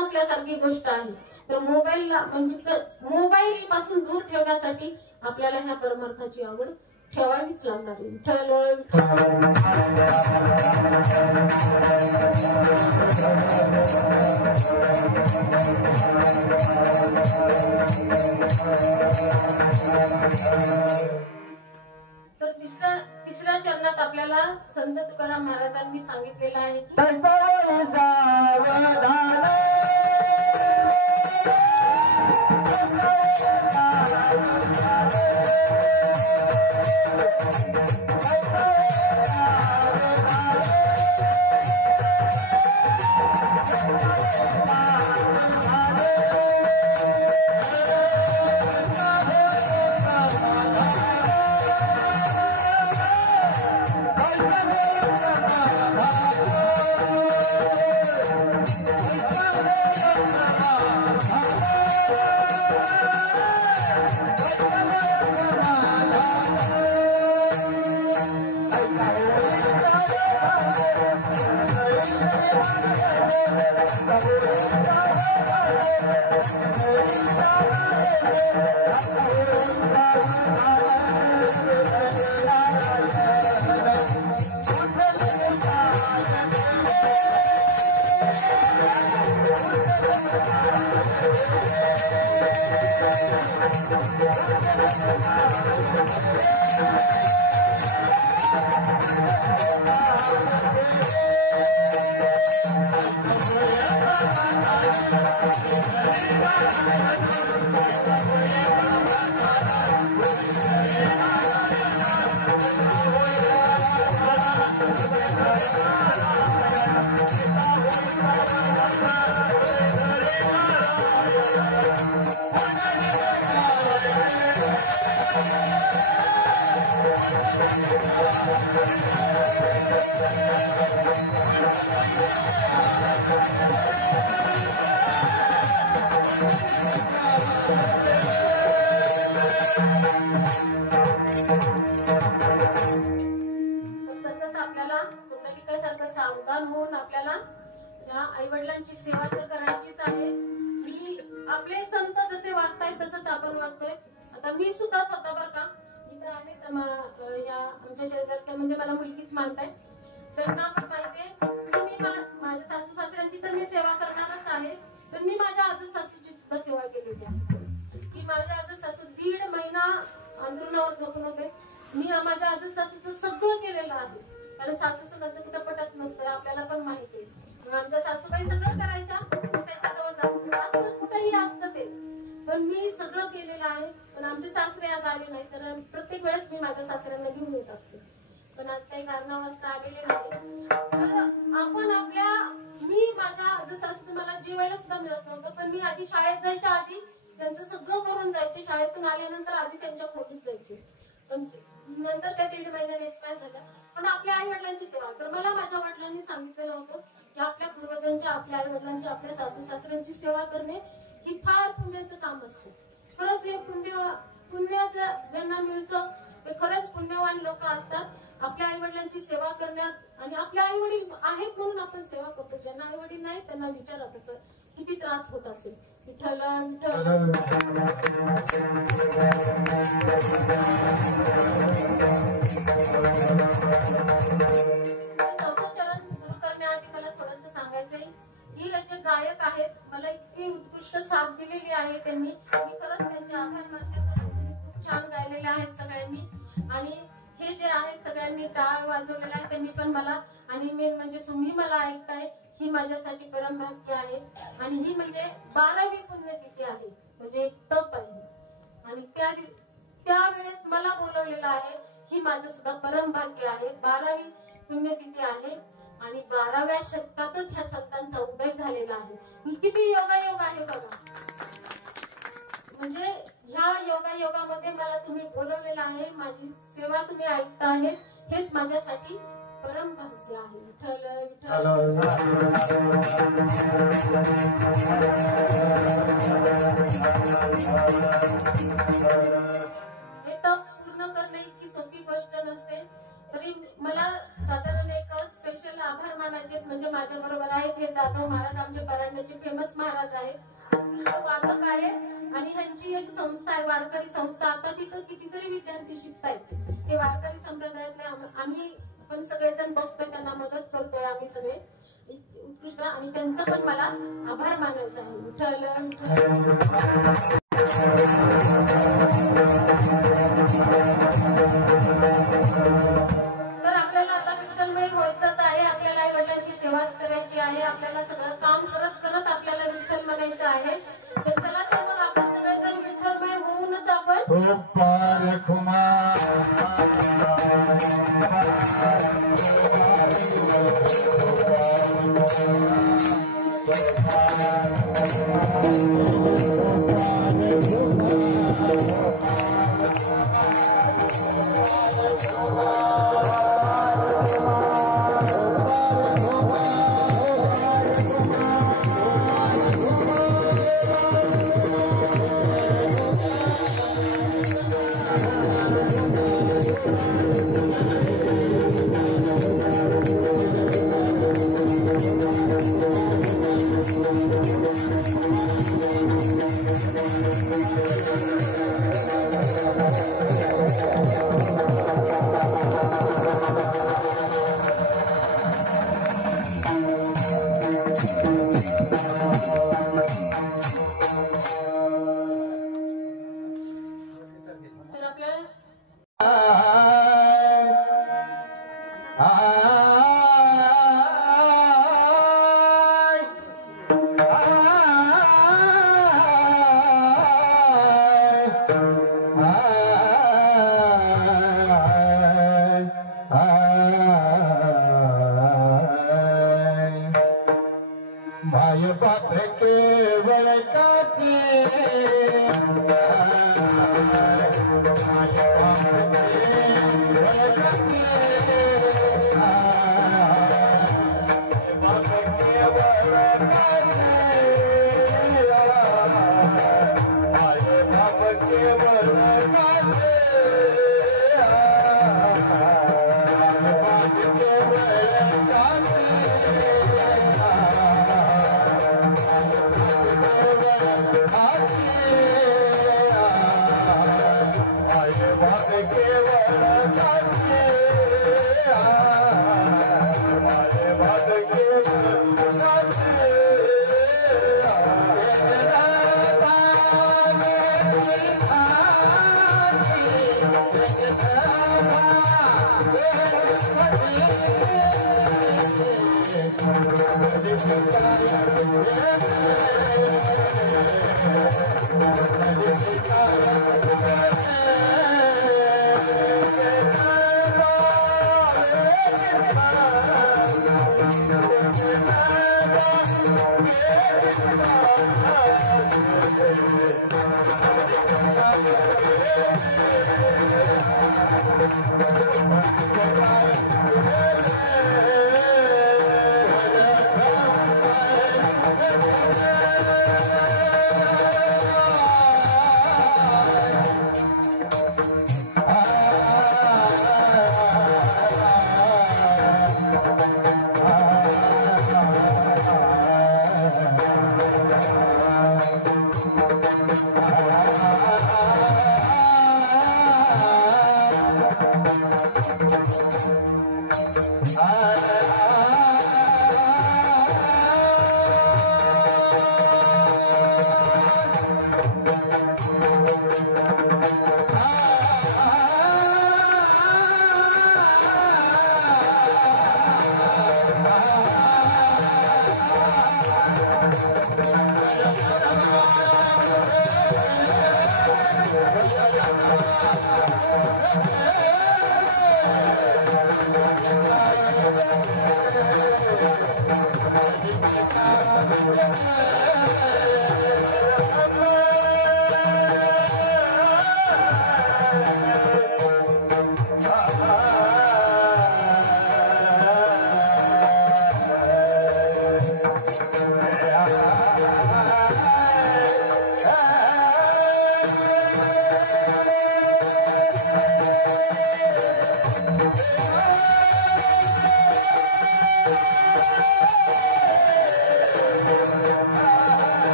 नसल्यासारखी गोष्ट आहे. तर मोबाईलला म्हणजे मोबाईल पासून दूर ठेवण्यासाठी आपल्याला ह्या परमार्थाची आवड ठेवावीच लागणार आहे. तर तिसऱ्या चरणात आपल्याला संत तुकाराम महाराजांनी सांगितलेलं आहे की सावधान होऊन आपल्याला या आई वडिलांची सेवा तर करायचीच आहे. आपले संत जसे वागतायत तसंच आपण वागतोय. आता मी सुद्धा स्वतः बर का इथं आहे या आमच्या शेजारच्या म्हणजे मला मुलगीच मानताय. त्यांना पण माहितीये की मी माझ्या सासू सासऱ्यांची तर मी सेवा करणारच आहे. पण मी माझ्या आजू सासूची सुद्धा सेवा केलेली आहे की माझ्या आजू सासू 1.5 महिना अंथरुणावर झोपून होते. मी माझ्या आजू सासूचं सगळं केलेलं आहे. कारण सासू सुनाचं कुठं पटत नसतं आपल्याला पण माहिती. मग आमच्या सासूबाई सगळं करायच्या त्याच्याजवळ जाऊन कुठेही असतं ते. पण मी सगळं केलेलं आहे. पण आमचे सासरे आज आले नाही तर प्रत्येक वेळेस मी माझ्या सासऱ्यांना घेऊन येत असते. पण आज काही कारणावस्था आलेले नाही. तर मी माझ्या आजू सासू मला जेवायला सुद्धा मिळत नव्हतं. पण मी आधी शाळेत जायच्या आधी त्यांचं सगळं करून जायचे. शाळेतून आल्यानंतर आधी त्यांच्या खोलीत जायचे. पण नंतर त्या 1.5 महिन्याने एक्सपायर झाल्या. पण आपल्या आई वडिलांची सेवा तर मला माझ्या वडिलांनी सांगितलेलं होतं की आपल्या पूर्वजांच्या आपल्या आई वडिलांच्या आपल्या सासू सासऱ्यांची सेवा करणे ही फार पुण्याचं काम असतं. खरंच हे पुण्य ज्यांना मिळतं ते खरंच पुण्यवान लोक असतात. आपल्या आई वडिलांची सेवा करण्यात आणि आपल्या आई वडील आहेत म्हणून आपण सेवा करतो. ज्यांना आई वडील नाही त्यांना विचारा कसं किती त्रास होत असेल. विठ्ठल चरण सुरू करण्याआधी मला थोडंसं सांगायचंय की हे जे गायक आहेत मला इतकी उत्कृष्ट साथ दिलेली आहे त्यांनी. मी खरंच त्यांचे आभार मानते. खूप छान गायलेले आहेत सगळ्यांनी. आणि हे जे आहेत सगळ्यांनी टाळ वाजवलेला आहे त्यांनी पण मला. आणि मेन म्हणजे तुम्ही मला ऐकताय ही माझ्यासाठी परम भाग्य आहे. आणि ही म्हणजे 12वी पुण्यतिथी आहे. म्हणजे एक तप आहे. आणि त्यावेळेस मला बोलवलेलं आहे ही माझं सुद्धा परम भाग्य आहे. 12वी पुण्यतिथी आहे. आणि 12व्या शतकातच ह्या संतांचा उदय झालेला आहे. किती योगायोग आहे बघा. म्हणजे ह्या योगायोगामध्ये मला तुम्ही बोलवलेलं आहे. माझी सेवा तुम्ही ऐकता आहे हेच माझ्यासाठी परम भाग्य आहे. विठ्ठल हे तप पूर्ण करणे इतकी सोपी गोष्ट नसते. तरी मला साधारण एक स्पेशल आभार मानायचे म्हणजे माझ्या बरोबर आहेत हे जाधव महाराज, आमचे परांड्याचे फेमस महाराज आहेत, वादक आहे आणि ह्यांची एक संस्था आहे वारकरी संस्था. आता तिथं कितीतरी विद्यार्थी शिकतायत. हे वारकरी संप्रदायातले आम्ही पण सगळेजण बघतोय, त्यांना मदत करतोय आम्ही सगळे उत्कृष्ट, आणि त्यांचा पण मला आभार मानायचा आहे. विठ्ठल तर आपल्याला आता विठ्ठलमय व्हायचंच आहे, आपल्याला आई वडिलांची सेवाच करायची आहे, आपल्याला सगळं काम करत करत आपल्याला विठ्ठल म्हणायचं आहे. तर चला तर मग आपण सगळेजण विठ्ठलमय होऊनच आपण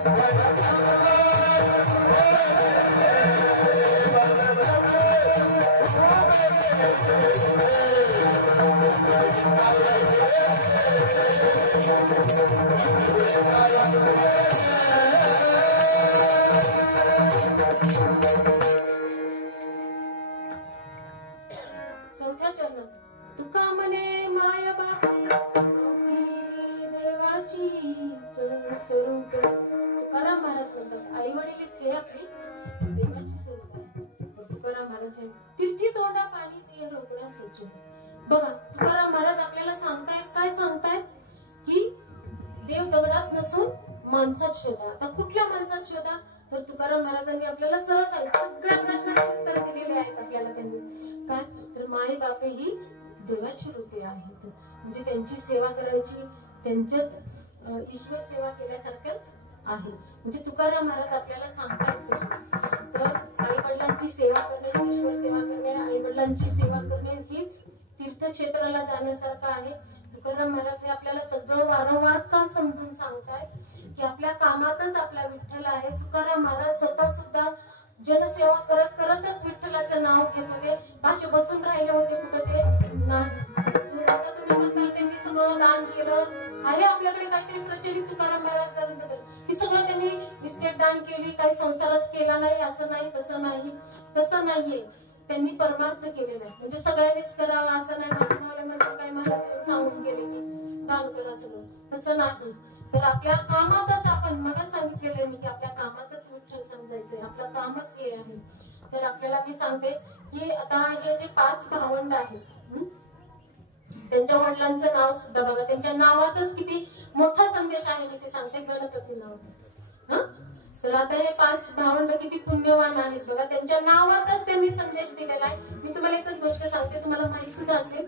चौथ्या चरण तुका म्हणे माय बापे देवाची स्वरूप. तुकाराम महाराज म्हणतात आई वडीलच हे आपली देवाची स्वरूप आहे. तुकाराम महाराज हे तीर्थी तोंडा पाणी ते रोगडा सोचून. बघा तुकाराम महाराज आपल्याला सांगतायत, काय सांगतायत की देव दगडात नसून माणसात शोधा. आता कुठल्या माणसात शोधा? तर तुकाराम महाराजांनी आपल्याला सरळ सगळ्या प्रश्नांची उत्तर दिलेली आहेत आपल्याला. त्यांनी काय तर माय बापे हीच देवाची रूपे आहेत. म्हणजे त्यांची सेवा करायची, त्यांच्याच ईश्वर सेवा केल्यासारखंच आहे. म्हणजे तुकाराम महाराज आपल्याला सांगतायत कशी तर आई वडिलांची सेवा करणे, ईश्वर सेवा करणे, आई वडिलांची सेवा करणे हीच तीर्थक्षेत्राला जाण्यासारखं आहे. तुकाराम महाराज हे आपल्याला सगळं वारंवार का समजून सांगताय की आपल्या कामातच आपला विठ्ठल आहे. तुकाराम महाराज स्वतः सुद्धा जनसेवा करत करतच विठ्ठलाचं नाव घेत होते. असे बसून राहिले होते कुठे ते नाही. आता तुम्ही म्हणताल त्यांनी सगळं दान केलं आहे, आपल्याकडे काहीतरी प्रचलित तुकाराम महाराज की सगळं त्यांनी इस्टेट दान केली, काही संसारच केला नाही, असं नाही तसं नाही. तसं नाहीये, त्यांनी परमार्थ केलेला आहे. म्हणजे सगळ्यांनीच करावं असं नाही. म्हणजे काही महाराज सांगून गेले की दान करा सगळं, तसं नाही. तर आपल्या कामातच आपण मग सांगितलेलं मी की आपल्या कामातच विठ्ठल समजायचंय, आपलं कामच हे आहे. तर आपल्याला मी सांगते की आता हे जे 5 भावंड आहेत त्यांच्या वडिलांचं नाव सुद्धा बघा, त्यांच्या नावातच किती मोठा संदेश आहे. मी ते सांगते गणपती नाव. तर आता हे 5 भावंड किती पुण्यवान आहेत बघा, त्यांच्या नावातच त्यांनी संदेश दिलेला आहे. मी तुम्हाला एकच गोष्ट सांगते, तुम्हाला माहित सुद्धा असेल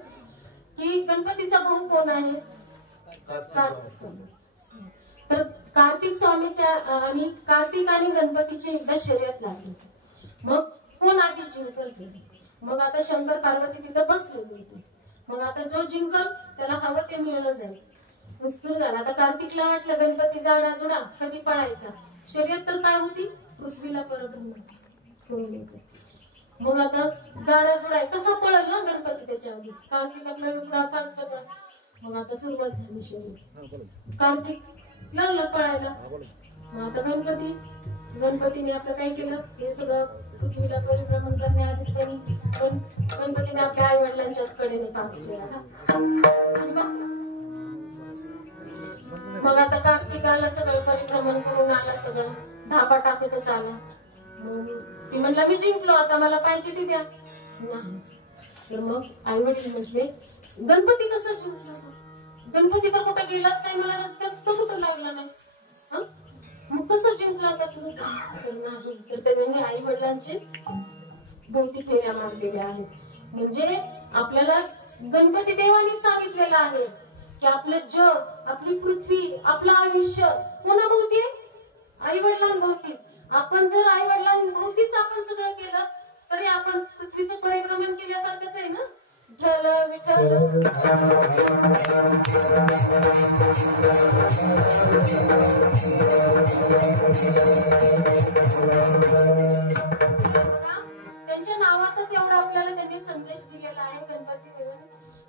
की गणपतीचा भाऊ कोण आहे? कार्तिक स्वामी. तर कार्तिक स्वामीच्या आणि कार्तिक आणि गणपतीची एकदा शर्यत लागली. मग कोण आधी जिंकल ते. मग आता शंकर पार्वती तिथं बसलेली होती. मग आता जो जिंकल त्याला हवं ते मिळणं जाईल. सुरू झालं. आता कार्तिकला वाटलं गणपती जाडा जुडा कधी पळायचा. शर्यत तर काय होती? पृथ्वीला परत यायचं. मग आता जाडा जुडा कसा पळल ना गणपती त्याच्यावर. कार्तिक आपला लुकडा फास्ट पळ. मग आता सुरुवात झाली शर्यत. कार्तिक लागला पळायला. मग आता गणपतीने आपलं काय केलं, हे सगळं पृथ्वीला परिभ्रमण करण्याआधी गणपतीने आपल्या आई वडिलांच्याच कडेने पास केला आणि बसला. मग आता कार्तिकाला सगळं परिभ्रमण करून आला, सगळं धापा टाकतच आला. मग ती म्हणला मी जिंकलो, आता मला पाहिजे ती द्या. नाही. तर मग आई वडील म्हटले गणपती कसा जिंकला? गणपती तर कुठे गेलाच नाही, मला रस्त्यात तो कुठं लागला नाही. मग कसं जिंकला आता तू? नाही. तर त्यांनी आई वडिलांचे भोवती फेऱ्या मारलेल्या आहेत. म्हणजे आपल्याला गणपती देवानी सांगितलेलं आहे की आपलं जग, आपली पृथ्वी, आपलं आयुष्य कोणाभोवती आहे? आई वडिलांभोवतीच. आपण जर आई वडिलांभोवतीच आपण सगळं केलं तरी आपण पृथ्वीचं परिभ्रमण केल्यासारखंच आहे ना. विठ्ठल विठ्ठल त्यांच्या नावातच एवढा आपल्याला त्यांनी संदेश दिलेला आहे गणपती देवाने.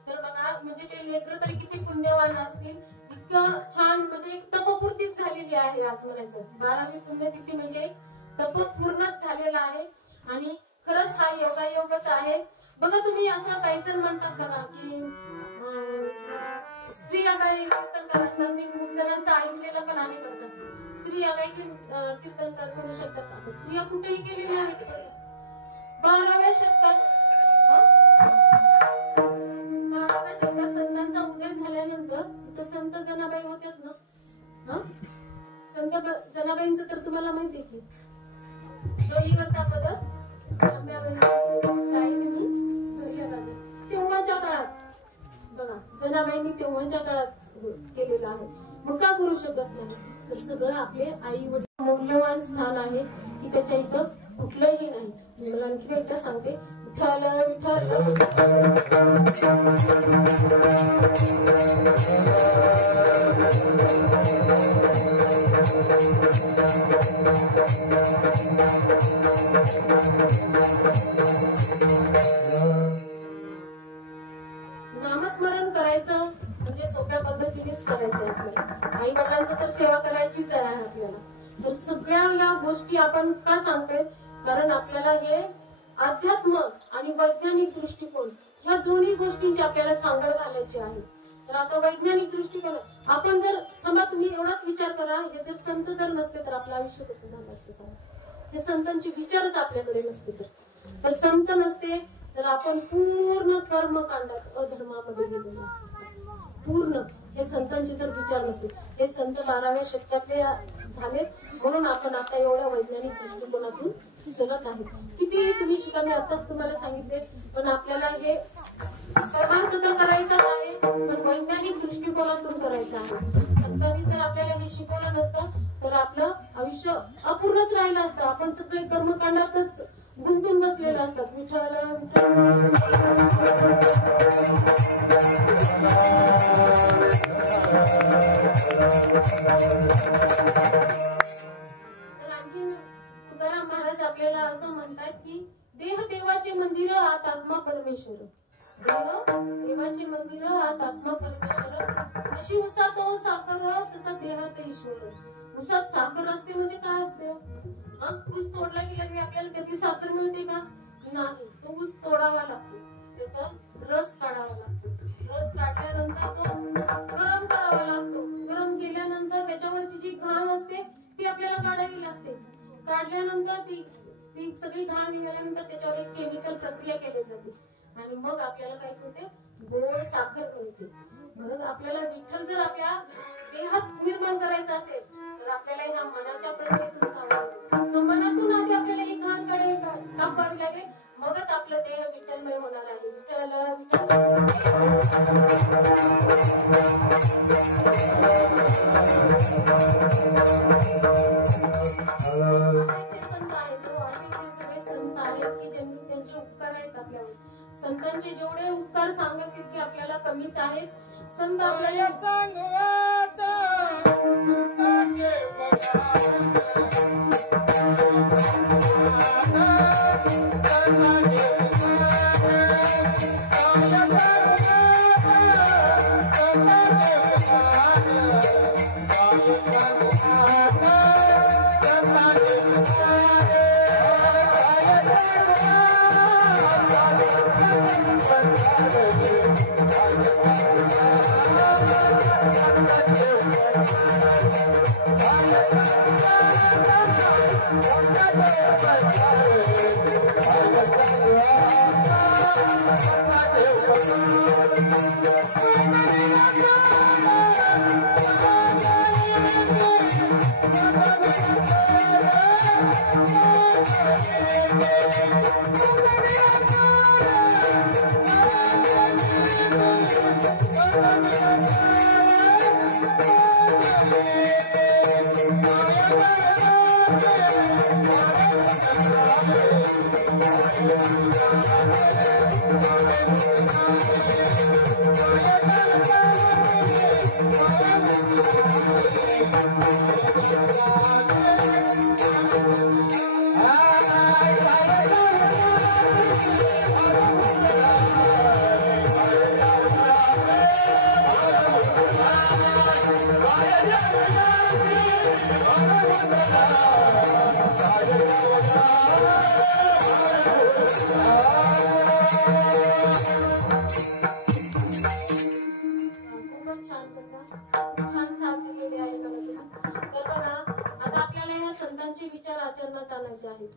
तर बघा म्हणजे ते लेकरं तरी किती पुण्यवान असतील. इतकं छान म्हणजे एक तपपूर्तीच झालेली आहे आज म्हणायचं. 12वी पुण्यतिथी म्हणजे एक तप पूर्णच झालेला आहे. आणि खरंच हा योगायोगच आहे. बघा तुम्ही असं काही जण म्हणतात बघा की स्त्रिया काही कीर्तनकार असतात. मी खूप जणांचं ऐकलेलं पण आहे बघा, स्त्रिया काही कीर्तनकार करू शकतात. स्त्रिया कुठेही गेलेल्या आहेत. 12व्या शतकात संतांचा उदय झाल्यानंतर तिथं संत जनाबाई होत्याच ना. संत जनाबाईंचं तर तुम्हाला माहिती आहे की डोईवरचा पदर तेव्हाच्या काळात बघा जनाबाईंनी तेव्हाच्या काळात केलेलं आहे. मग का करू शकत नाही? तर सगळं आपले आई वडील मौल्यवान स्थान आहे की त्याच्या इथं कुठलंही नाही. मला आणखी एकदा सांगते विठ्ठल विठ्ठल नामस्मरण करायचं म्हणजे सोप्या पद्धतीनेच करायचं आपल्याला. आई वडिलांचं तर सेवा करायचीच आहे आपल्याला. तर सगळ्या या गोष्टी आपण का सांगतोय, कारण आपल्याला हे अध्यात्म आणि वैज्ञानिक दृष्टिकोन ह्या दोन्ही गोष्टींची आपल्याला सांगड घालायची आहे. तर आता वैज्ञानिक दृष्टिकोन आपण जर थांबा, तुम्ही एवढाच विचार करा, हे जर संत जर नसते तर आपलं आयुष्य कसं झालं असतं सांगा. हे संतांचे विचारच आपल्याकडे नसते तर संत नसते तर आपण पूर्ण कर्मकांडात अधर्मामध्ये गेलेलो असतो. पूर्ण हे संतांचे जर विचार नसते. हे संत 12व्या शतकातले झाले म्हणून आपण आता एवढ्या वैज्ञानिक दृष्टिकोनातून चलत आहे. किती तुम्ही शिका, मी आताच तुम्हाला सांगितले, पण आपल्याला हे परमार्थ तर करायचाच आहे, पण वैज्ञानिक दृष्टिकोनातून करायचं आहे. संतांनी जर आपल्याला हे शिकवलं नसतं तर आपलं आयुष्य अपूर्णच राहिलं असतं. आपण सगळे कर्मकांडातच गुंतून बसलेलं असतात. विठ्ठल तर आणखी तुकाराम महाराज आपल्याला असं म्हणतात की देह देवाचे मंदिर आत आत्मा परमेश्वर. देह देवाचे मंदिर आत आत्मा परमेश्वर. जशी उसात साखर तसा देहात ईश्वर. उसात साखर असते म्हणजे काय असते, ऊस तोडला गेला की आपल्याला त्यातली साखर मिळते का, नाही. तो ऊस तोडावा लागतो, त्याचा रस काढावा लागतो. रस काढल्यानंतर तो गरम करावा लागतो. गरम केल्यानंतर त्याच्यावरची जी घाण असते ती आपल्याला काढावी लागते. काढल्यानंतर ती सगळी घाण निघाल्यानंतर त्याच्यावर एक केमिकल प्रक्रिया केली जाते आणि मग आपल्याला काय होते, गोड साखर मिळते. म्हणून आपल्याला विठ्ठल जर आपल्या देहात निर्माण करायचा असेल तर आपल्याला ह्या मनाच्या प्रक्रियेतून जावं लागेल. मनातून आधी आपल्याला ही घाण टाकावी लागेल, मगच आपलं देह विठ्ठलमय होणार आहे. संत आहेत, अशीचे सगळे संत आहेत की ज्यांनी त्यांचे उपकार आहेत आपल्यावर. संतांचे जेवढे उपकार सांगत तितके आपल्याला कमीच आहेत. संत आपल्याला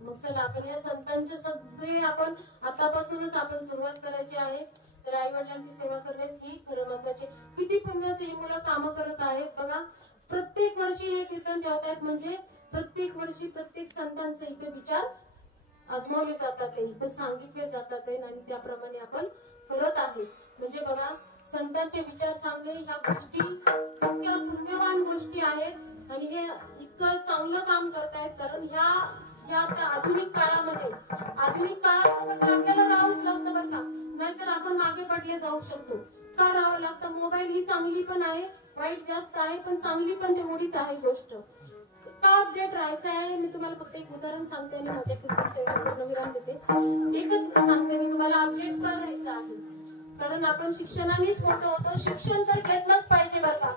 मग चला आपण या संतांचे सगळे आपण आतापासूनच आपण सुरुवात करायची आहे. तर आई वडिलांची सेवा करण्याची ही खरं महत्वाची. किती पुण्याचे ही मुलं कामं करत आहेत बघा. प्रत्येक वर्षी हे कीर्तन ठेवतात, म्हणजे प्रत्येक वर्षी प्रत्येक संतांचे इथे विचार आजमावले जातात, इथे सांगितले जातात आणि त्याप्रमाणे आपण करत आहे. म्हणजे बघा संतांचे विचार सांगणे ह्या गोष्टी इतक्या पुण्यवान गोष्टी आहेत आणि हे इतकं चांगलं काम करतायत. कारण ह्या आता आधुनिक काळामध्ये आपल्याला राहावंच लागतं बरं का, नाहीतर आपण मागे पडले जाऊ शकतो. का राहावं लागतं? मोबाईल ही चांगली पण आहे, वाईट जास्त आहे, पण चांगली पण तेवढीच आहे गोष्ट. का अपडेट राहायचं आहे मी तुम्हाला फक्त एक उदाहरण सांगते आणि माझ्या कीर्तन सेवेला पूर्णविराम देते. एकच सांगते मी तुम्हाला, अपडेट का राहायचं आहे कारण आपण शिक्षणानेच मोठं होतो. शिक्षण तर घेतलंच पाहिजे बरं का.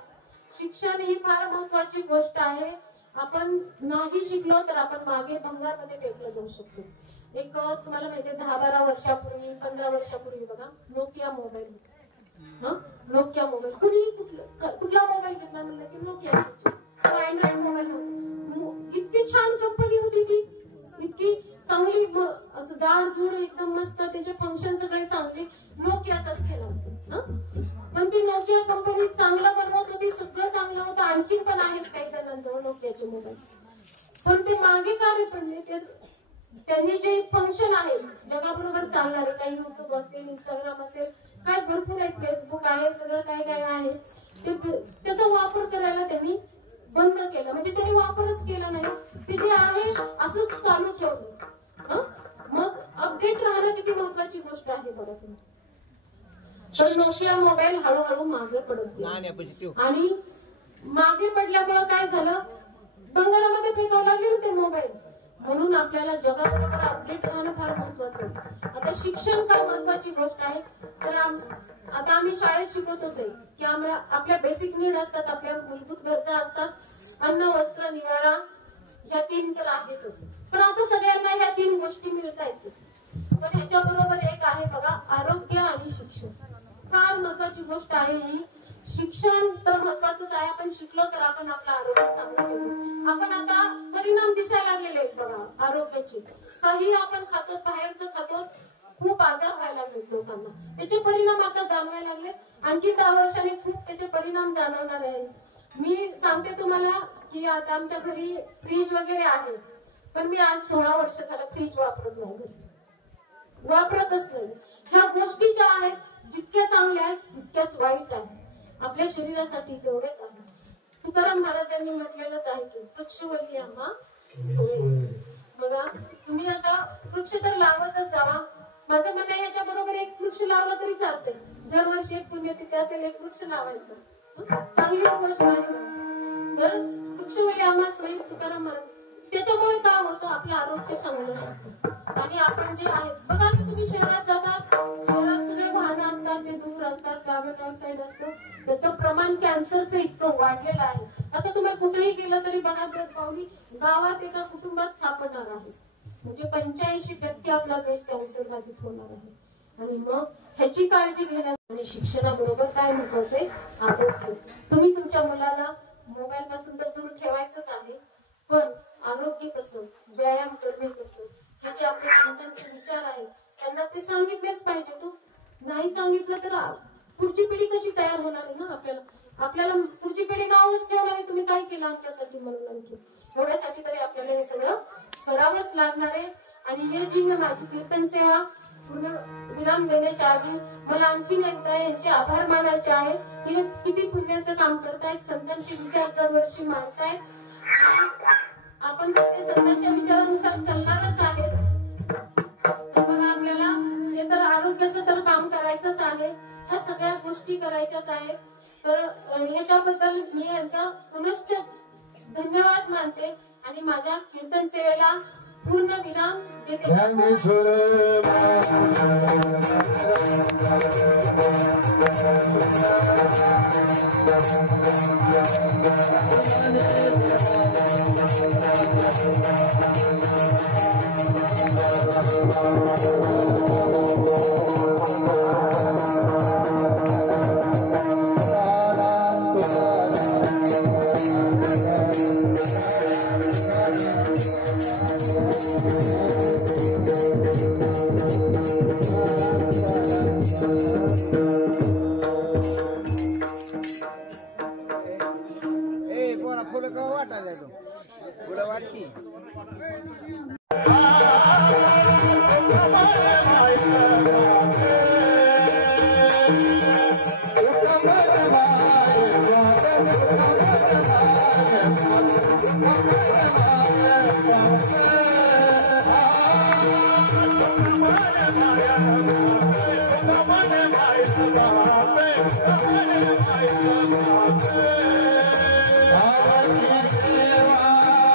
शिक्षण ही फार महत्वाची गोष्ट आहे. आपण नाही शिकलो तर आपण मागे भंगारमध्ये फेकलं जाऊ शकतो. एक तुम्हाला माहितीये 10-12 वर्षापूर्वी 15 वर्षापूर्वी बघा नोकिया मोबाईल होता. नोकिया मोबाईल कुठला मोबाईल घेतला म्हणलं की नोकिया अँड्रॉइड मोबाईल होता. इतकी छान कंपनी होती ती, इतकी चांगली असं जाड जुड एकदम मस्त, त्याचे फंक्शन सगळे चांगले, नोकियाचाच केला होता. पण ती नोकिया कंपनी चांगलं बनवत होती, सगळं चांगलं होतं. आणखीन पण आहेत काही जणांजवळ नोकियाचे मोबाईल, पण ते मागे का रे पडले. त्यांनी जे फंक्शन आहे जगाबरोबर चालणारे, काही युट्यूब असेल, इंस्टाग्राम असेल, काय भरपूर आहेत, फेसबुक आहे, सगळं काय काय आहे, त्याचा वापर करायला त्यांनी बंद केलं. म्हणजे त्यांनी वापरच केला नाही, ते जे आहे असंच चालू ठेवलं. मग अपडेट राहणं किती महत्वाची गोष्ट आहे बघा तुम्ही. तर नोकिया मोबाईल हळूहळू मागे पडत गेले आणि मागे पडल्यामुळे काय झालं, भंगारामध्ये फेकावं लागले ते मोबाईल. म्हणून आपल्याला जगाबरोबर अपडेट राहणं फार महत्वाचं आहे. आता शिक्षण काय महत्वाची गोष्ट आहे तर आता आम्ही शाळेत शिकवतोच आहे की आपल्या बेसिक नीड असतात, आपल्या मूलभूत गरजा असतात, अन्न वस्त्र निवारा, ह्या 3 तर आहेतच. पण आता सगळ्यांना ह्या 3 गोष्टी मिळत आहेत. पण ह्याच्याबरोबर एक आहे बघा, आरोग्य आणि शिक्षण. फार महत्वाची गोष्ट आहे ही. शिक्षण तर महत्वाचंच आहे, आपण शिकलो तर आपण आपलं आरोग्य चांगलं ठेवू. आपण आता परिणाम दिसायला लागलेले आहेत बघा आरोग्याचे. काही आपण खातो, बाहेरचं खातो, खूप आजार व्हायला लागलेत लोकांना, त्याचे परिणाम आता जाणवायला लागले. आणखी 10 वर्षांनी खूप त्याचे परिणाम जाणवणार आहेत. मी सांगते तुम्हाला की आता आमच्या घरी फ्रीज वगैरे आहे, पण मी आज 16 वर्ष झालं फ्रीज वापरत नाही, घरी वापरतच नाही. ह्या गोष्टी ज्या आहेत जितक्या चांगल्या आहेत तितक्याच वाईट आहेत. आपल्या शरीरासाठी तेवढेच आहे. तुकाराम महाराजांनी म्हटलेलंच आहे की वृक्षवल्ली आम्हा सोय. बघा तुम्ही आता वृक्ष तर लावतच जावा. माझं म्हणणं आहे याच्या बरोबर एक वृक्ष लावला तरी चालते. जर वर्षी एक पुण्यतिथी असेल एक वृक्ष लावायचं, चांगलीच गोष्ट आहे. तर वृक्षवल्ली आम्हा सोय तुकाराम महाराज. त्याच्यामुळे काय होतं, आपलं आरोग्य चांगलं राहतं. आणि आपण जे आहे बघा तुम्ही शहरात जातात, शहरात सगळे वाहनं असतात, ते दूर असतात, कार्बन डायऑक्साईड असतो, त्याचं प्रमाण कॅन्सरचं इतकं वाढलेलं आहे. आता तुम्ही कुठेही गेलं तरी बघा तर पावली गावात एका कुटुंबात सापडणार आहे. म्हणजे 85% आपला देश कॅन्सर बाधित होणार आहे. आणि मग ह्याची काळजी घेण्यात आणि शिक्षणाबरोबर काय महत्वाचे आरोग्य. तुम्ही तुमच्या मुलाला मोबाईल पासून तर दूर ठेवायचंच आहे, पण आरोग्य कसं, व्यायाम करणे कसं, ह्याचे आपले संतांचे विचार आहेत, त्यांना ते सांगितलेच पाहिजे. तो नाही सांगितलं तर पुढची पिढी कशी तयार होणार आहे ना. आपल्याला पुढची पिढी नावच ठेवणार आहे तुम्ही काय केलं आमच्यासाठी म्हणून. आणखी एवढ्यासाठी तरी आपल्याला हे सगळं करावंच लागणार आहे. आणि हे जी मी माझी कीर्तन सेवा पूर्ण विराम देण्याच्या आधी मला आणखीन एकदा यांचे आभार मानायचे आहे की किती पुण्याचं काम करतायत, संतांचे विचार दरवर्षी मांडतायत. आपण ते संतांच्या विचारानुसार चालणारच आहेत. तर बघा आपल्याला हे तर आरोग्याचं तर काम करायचंच आहे, ह्या सगळ्या गोष्टी करायच्याच आहेत. तर ह्याच्याबद्दल मी यांचा पुनश्च धन्यवाद मानते आणि माझ्या कीर्तन सेवेला पूर्ण विराम देते. Hare Krishna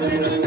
Thank you.